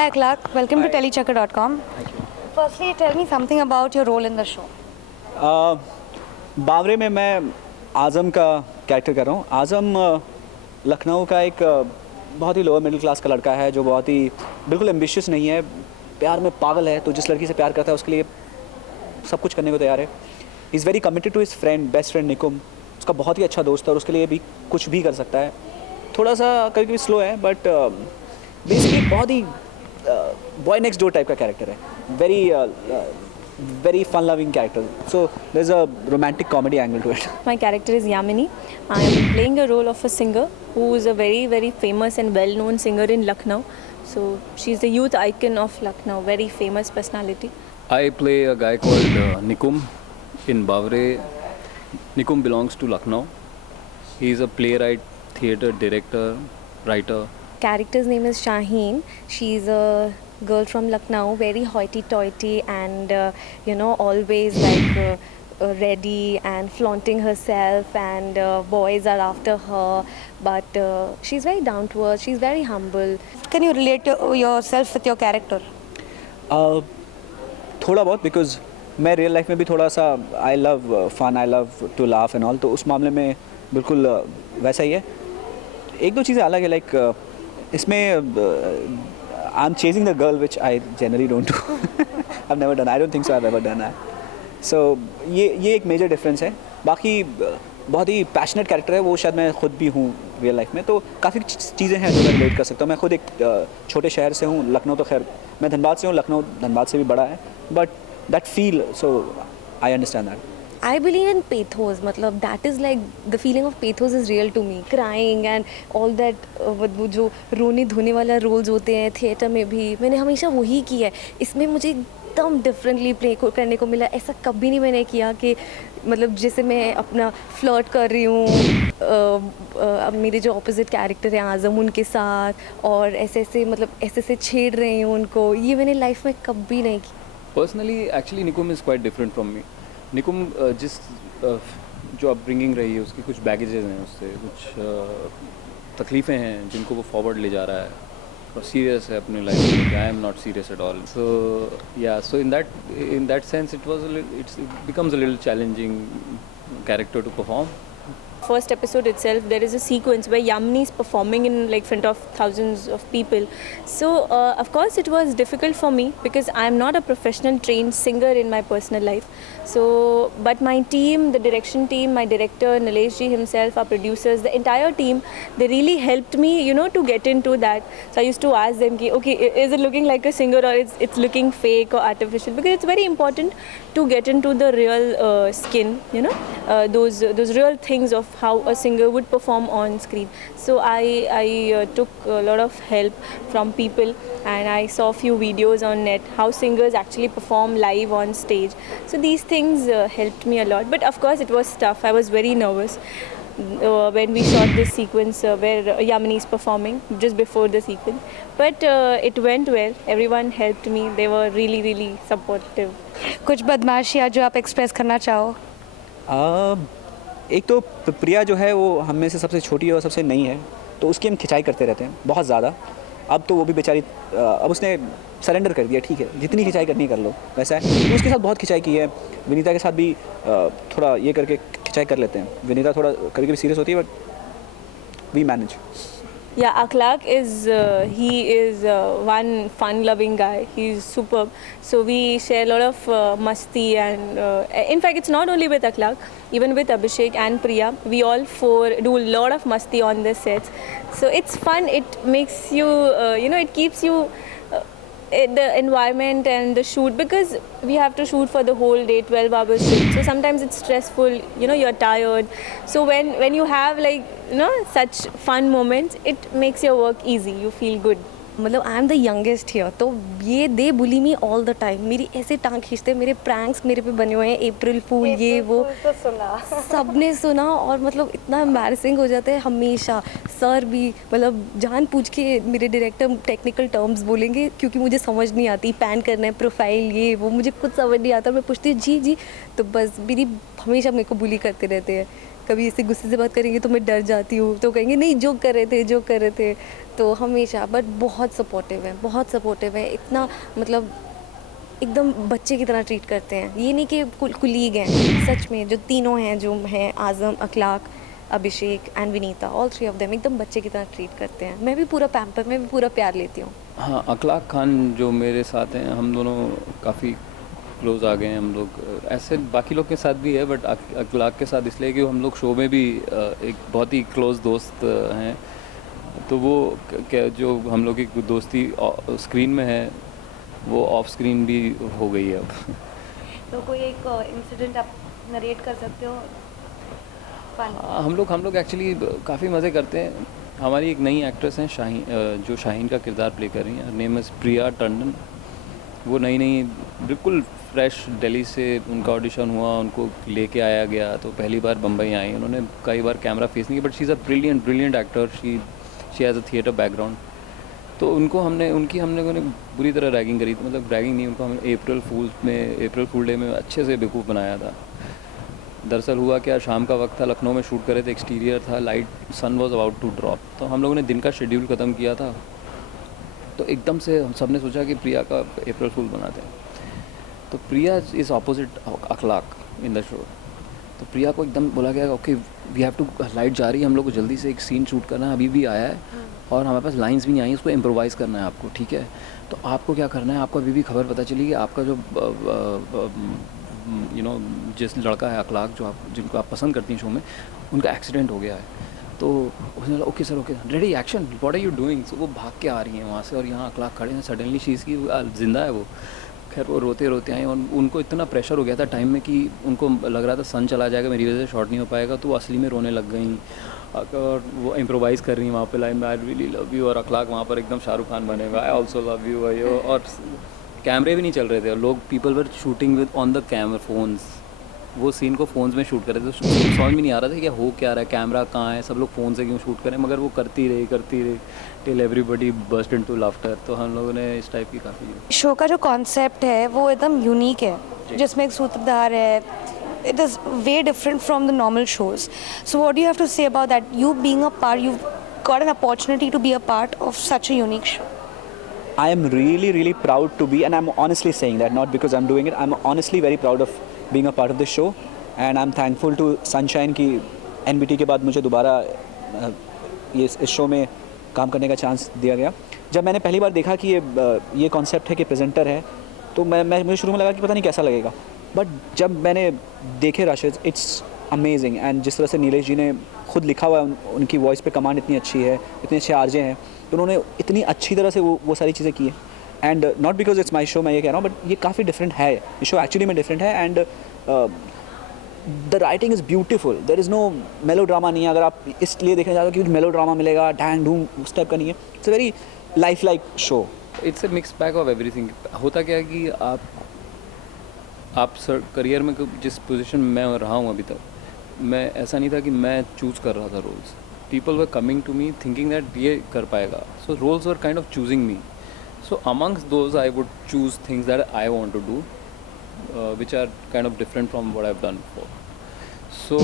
Hi Clark, welcome to telechecker.com. Thank you. Firstly, tell me something about your role in the show. बावरे में मैं आज़म का character कर रहा हूँ। आज़म लखनऊ का एक बहुत ही लोअर मिडिल क्लास का लड़का है जो बहुत ही बिल्कुल एम्बिशियस नहीं है, प्यार में पागल है। तो जिस लड़की से प्यार करता है उसके लिए सब कुछ करने को तैयार है। He is very committed to his friend, best friend निकुम। उसका बहुत ही अच्छा दोस्त है और उसके लिए भी कुछ भी कर सकता है। थोड़ा सा कभी कभी स्लो है बट बेसिकली बहुत ही बॉय नेक्स्ट डोर टाइप का कैरेक्टर है। Very fun loving character, so there's a romantic comedy angle to it. My character is Yamini. I am playing a role of a singer who is a very famous and well known singer in Lucknow. So she's the youth icon of Lucknow, very famous personality. I play a guy called Nikum in Bavre. Nikum belongs to Lucknow. He is a playwright, theatre director, writer. Character's name is Shaheen. She's a girl from Lucknow, very hoity-toity and always like ready and flaunting herself, and boys are after her, but she's very down to earth, she's very humble. Can you relate yourself with your character? थोड़ा बहुत, because मैं real life में भी थोड़ा सा I love fun, I love to laugh and all, तो उस मामले में बिल्कुल वैसा ही है। एक दो चीज़ें अलग है, लाइक इसमें I am chasing the girl which I generally don't do. I never done, I don't think so I never done that. So ये एक मेजर डिफरेंस है। बाकी बहुत ही पैशनेट कैरेक्टर है वो, शायद मैं खुद भी हूँ रियल लाइफ में, तो काफ़ी चीज़ें हैं जो मैं रिलेट कर सकता हूँ। मैं खुद एक छोटे शहर से हूँ, लखनऊ, तो खैर मैं धनबाद से हूँ, लखनऊ धनबाद से भी बड़ा है, but that feel, so I understand that. I believe in pathos, मतलब that is like the feeling of pathos is real to me. Crying and all that, वो जो रोने धोने वाला रोल्स होते हैं थिएटर में भी, मैंने हमेशा वही किया है। इसमें मुझे एकदम डिफरेंटली प्ले करने को मिला। ऐसा कभी नहीं मैंने किया कि मतलब जैसे मैं अपना फ्लर्ट कर रही हूँ मेरे जो ऑपोजिट कैरेक्टर हैं आज़म उनके साथ, और ऐसे मतलब ऐसे छेड़ रही हूँ उनको, ये मैंने लाइफ में कभी नहीं की। Personally, actually, Nikum is quite different from me. Nikum जिस जो अपब्रिंगिंग रही है उसकी कुछ बैगेजेस हैं, उससे कुछ तकलीफ़ें हैं जिनको वो फॉरवर्ड ले जा रहा है और सीरियस है अपनी लाइफ में। I am not serious at all. So yeah, so in that sense it becomes a little challenging character to perform. First episode itself, there is a sequence where Yamini is performing in like front of thousands of people. So of course it was difficult for me because I am not a professional trained singer in my personal life. So but my team, the direction team, my director Nilesh ji himself, our producers, the entire team, they really helped me, to get into that. So I used to ask them ki, okay, is it looking like a singer or it's looking fake or artificial, because it's very important to get into the real skin, those real things of how a singer would perform on screen. So I took a lot of help from people, and I saw a few videos on net how singers actually perform live on stage. So these things helped me a lot, but of course it was tough. I was very nervous when we shot this sequence where Yamini is performing just before the sequence, but it went well. Everyone helped me. They were really supportive. कुछ बदमाशियाँ जो आप express करना चाहो? एक तो प्रिया जो है वो हम में से सबसे छोटी है और सबसे नई है, तो उसकी हम खिंचाई करते रहते हैं बहुत ज़्यादा। अब तो वो भी बेचारी अब उसने सरेंडर कर दिया, ठीक है जितनी खिंचाई करनी कर लो, वैसा है। तो उसके साथ बहुत खिंचाई की है। विनीता के साथ भी थोड़ा ये करके खिंचाई कर लेते हैं। विनीता थोड़ा कभी कभी सीरियस होती है, but we manage. Yeah, Akhlaq he is one fun-loving guy. He's superb. So we share a lot of masti, and in fact, it's not only with Akhlaq, even with Abhishek and Priya. We all four do a lot of masti on the sets. So it's fun. It makes you, it keeps you the environment and the shoot, because we have to shoot for the whole day, 12 hours shoot. So sometimes it's stressful, you're tired. So when you have such fun moments, it makes your work easy. You feel good. मतलब I am the youngest here, तो ये दे बुली मी all the time. मेरी ऐसे टांग खींचते, मेरे pranks मेरे पे बने हुए हैं, अप्रैल फूल ये वो तो सुना सबने सुना, और मतलब इतना एम्बैरसिंग हो जाता है हमेशा। सर भी मतलब जान पूछ के मेरे डायरेक्टर टेक्निकल टर्म्स बोलेंगे क्योंकि मुझे समझ नहीं आती, पैन करना है, प्रोफाइल ये वो, मुझे कुछ समझ नहीं आता। मैं पूछती जी, तो बस मेरी हमेशा मेरे को बुली करते रहते हैं। कभी ऐसे गुस्से से बात करेंगे तो मैं डर जाती हूँ, तो कहेंगे नहीं जोक कर रहे थे। तो हमेशा बट बहुत सपोर्टिव है, इतना मतलब एकदम बच्चे की तरह ट्रीट करते हैं। ये नहीं कि कुलीग हैं, सच में जो तीनों हैं जो हैं Azam, Akhlaq, Abhishek and Vinita, all three of them एकदम बच्चे की तरह ट्रीट करते हैं। मैं भी पूरा प्यार लेती हूँ। हाँ, अखलाक खान जो मेरे साथ हैं, हम दोनों काफ़ी क्लोज आ गए हैं हम लोग। ऐसे बाकी लोग के साथ भी है, बट अखलाक के साथ इसलिए कि हम लोग शो में भी एक बहुत ही क्लोज दोस्त हैं। तो वो क्या जो हम लोग की दोस्ती स्क्रीन में है वो ऑफ स्क्रीन भी हो गई है अब। तो कोई एक इंसिडेंट आप नरेट कर सकते हो? हम लोग एक्चुअली काफ़ी मज़े करते हैं। हमारी एक नई एक्ट्रेस हैं शाहीन, जो शाहीन का किरदार प्ले कर रही हैं, नेम इज़ प्रिया टंडन। वो नई बिल्कुल फ्रेश दिल्ली से उनका ऑडिशन हुआ, उनको लेके आया गया, तो पहली बार बम्बई आई। उन्होंने कई बार कैमरा फेस नहीं किया, but she is a brilliant actor, she has a theatre background. तो उनकी हमने बुरी तरह रैगिंग करी थी, मतलब रैगिंग नहीं, उनको हमने अप्रैल फूल डे में अच्छे से बेवकूफ़ बनाया था। दरअसल हुआ क्या, शाम का वक्त था, लखनऊ में शूट करे थे, एक्सटीरियर था, light, sun was about to drop. तो हम लोगों ने दिन का शेड्यूल ख़त्म किया था, तो एकदम से हम सब ने सोचा कि प्रिया का अप्रैल फूल बनाते हैं। तो प्रिया is opposite Akhlaq in the show. तो प्रिया को एकदम बोला गया okay we have to, light जा रही है, हम लोग को जल्दी से एक सीन शूट करना है, अभी भी आया है और हमारे पास लाइंस भी नहीं आई, उसको इम्प्रोवाइज़ करना है आपको, ठीक है। तो आपको क्या करना है, आपको अभी भी खबर पता चली कि आपका जो जिस लड़का है अखलाक, जिनको आप पसंद करती हैं शो में, उनका एक्सीडेंट हो गया है। तो उसने बोला okay sir, ready action, what are you doing. So वो भाग के आ रही हैं वहाँ से और यहाँ अखलाक खड़े हैं। सडनली शीज़ की ज़िंदा है वो। खैर वो रोते आए और उनको इतना प्रेशर हो गया था टाइम में कि उनको लग रहा था सन चला जाएगा, मेरी वजह से शॉट नहीं हो पाएगा, तो वो असली में रोने लग गई और वो इम्प्रोवाइज़ कर रही हैं वहाँ पे लाइन में, आई रियली लव यू, और अखलाक वहाँ पर एकदम शाहरुख खान बने हुए, आई ऑल्सो लव यू। और कैमरे भी नहीं चल रहे थे और लोग people were shooting with on the camera phones, वो सीन को फ़ोन्स में शूट कर रहे थे। तो समझ में नहीं आ रहा था कि हो क्या रहा है, कैमरा कहाँ है, सब लोग फ़ोन से क्यों शूट करें, मगर वो करती रही till everybody burst into laughter. तो हम लोगों ने इस टाइप की काफ़ी। शो का जो कॉन्सेप्ट है वो एकदम यूनिक है, जिसमें एक सूत्रधार है। It is way different from the normal shows. So what do you have to say about that, you being a part, you got an opportunity to be a part of such a unique show? I am really proud to be, and I'm honestly saying that not because I'm doing it, I'm honestly very proud of being a part of this show, and I'm thankful to Sunshine कि NBT के बाद मुझे दोबारा इस show में काम करने का चांस दिया गया। जब मैंने पहली बार देखा कि ये कॉन्सेप्ट है कि प्रेजेंटर है, तो मुझे शुरू में लगा कि पता नहीं कैसा लगेगा, बट जब मैंने देखे रशेस, इट्स अमेजिंग। एंड जिस तरह से नीलेश जी ने खुद लिखा हुआ है, उनकी वॉइस पे कमांड इतनी अच्छी है, इतने अच्छे आरजे हैं, तो उन्होंने इतनी अच्छी तरह से वो सारी चीज़ें की है। And not because it's my show, मैं ये कह रहा हूँ, बट ये काफ़ी डिफरेंट है, ये शो एक्चुअली में डिफरेंट है। And the writing is beautiful, there is no melodrama नहीं है। अगर आप इसलिए देखने जाते हो कि मेलो ड्रामा मिलेगा, डैंग ढूंग उस टाइप का नहीं है। It's a very life like show. It's a mix bag of everything. होता क्या है कि आप सर करियर में जिस पोजीशन में मैं रहा हूँ अभी तक, मैं ऐसा नहीं था कि मैं चूज़ कर रहा था roles. People were coming to me thinking that ये कर पाएगा, so roles were kind of choosing me. So amongst those I would choose things that I want to do which are kind of different from what I've done before. So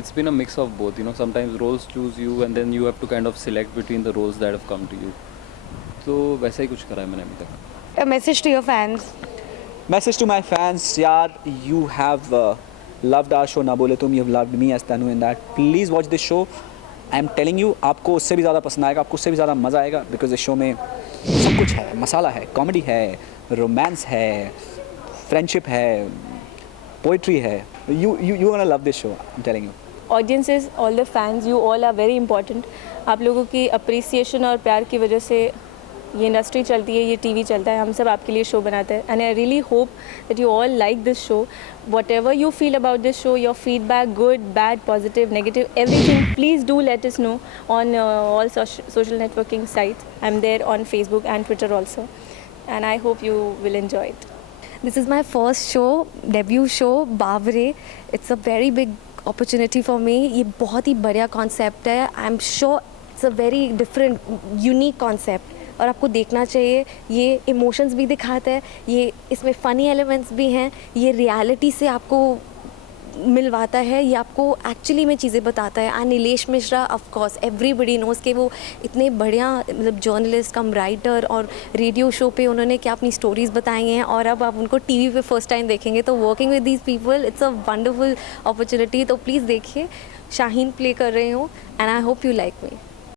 it's been a mix of both, you know, sometimes roles choose you and then you have to kind of select between the roles that have come to you. तो वैसा ही कुछ करा है मैंने अभी तक। A message to your fans. Message to my fans, यार, you have loved our show, ना बोले तुम, you've loved me as Tanu in that. Please watch this show. I am telling you, आपको उससे भी ज़्यादा पसंद आएगा, आपको उससे भी ज़्यादा मज़ा आएगा, बिकॉज इस शो में सब कुछ है, मसाला है, कॉमेडी है, रोमांस है, फ्रेंडशिप है, पोइट्री है। You gonna love this show, I'm telling you. Audiences, all the fans, you all are very important. आप लोगों की अप्रिसिएशन और प्यार की वजह से ये इंडस्ट्री चलती है, ये टीवी चलता है, हम सब आपके लिए शो बनाते हैं। And I really hope that you all like this show. What ever you feel about this show, your feedback, good, bad, positive, negative, everything, please do let us know on all social networking sites. I'm there on Facebook and Twitter also. And I hope you will enjoy it. This is my first show, debut show, Baware. It's a very big opportunity for me. ये बहुत ही बढ़िया concept है. I'm sure it's a very different, unique concept. और आपको देखना चाहिए। ये emotions भी दिखाता है, ये इसमें फ़नी एलिमेंट्स भी हैं, ये रियलिटी से आपको मिलवाता है, ये आपको एक्चुअली में चीज़ें बताता है। And Nilesh Mishra of course everybody nose कि वो इतने बढ़िया मतलब जर्नलिस्ट कम राइटर, और रेडियो शो पे उन्होंने क्या अपनी स्टोरीज़ बताई हैं, और अब आप उनको टीवी पे फर्स्ट टाइम देखेंगे। तो working with these people it's a wonderful opportunity. तो प्लीज़ देखिए, शाहीन प्ले कर रहे हो and I hope you like me.